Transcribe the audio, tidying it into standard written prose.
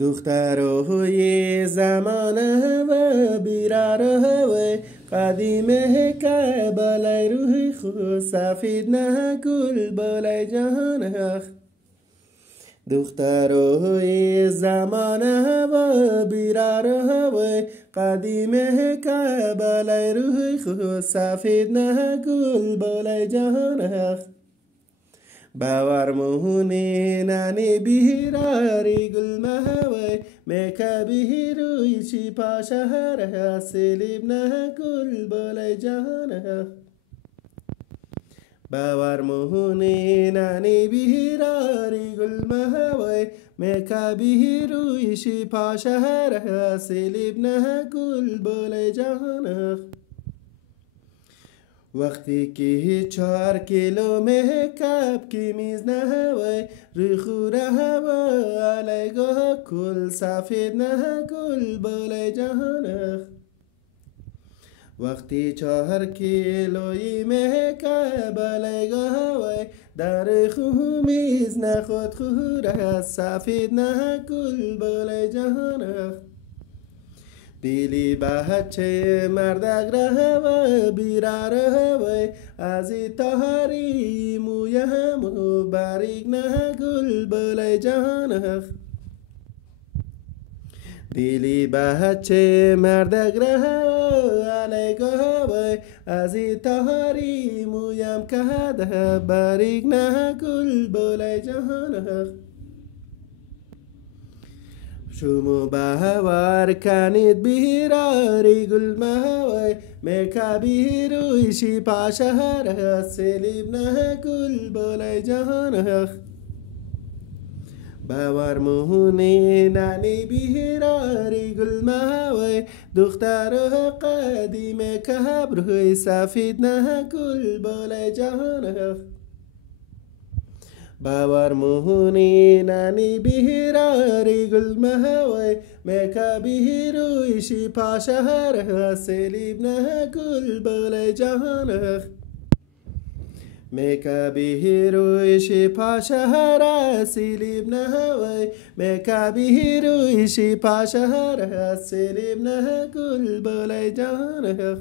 دخترهای زمانه و بیراره و قدیمه که بالای روی خود سفید نه گل بالای جهان اخ. دخترهای زمانه و بیراره و قدیمه که بالای روی خود سفید نه گل بالای جهان اخ. باور مهونی نانی بیراری گل مهوی میکا بیروی چی پاشهر سلیب نه گل بالای جهان. باور مهونی نانی بیراری گل مهوی میکا بیروی چی پاشهر سلیب نه گل بالای جهان. وقتی که 4 کیلومتر کی میز نهوی روی خوره هوا علیگاه کل سفید نه گل بالای جهان. وقتی 4 کیلوی مهکه بالایگاه هوای در خو میز نخود خوره سفید نه گل بالای جهان. دیلی بچه مردک ره بیراره و از تهاری موی همو باریک نه گل بالای جهان. دیلی بچه مردک ره علیگاه و از تهاری مویم که باریک نه گل بالای جهان. شما باور کنید بیراری گل مهوی میکا بیروی شی پاشهر سلیب نه گل بالای جهان. باور مهونی نانی بیراری گل مهوی دختر قدیم که بروی سفید نه گل بالای جهان. باور مهونی نانی بیراری گل مهوی میکا بیروی شی پاشهر سلیب نه گل بالای جهان. میکا بیروی شی پاشهر سلیب نه میکا بیروی شی پاشهر سلیب نه گل بالای جهان.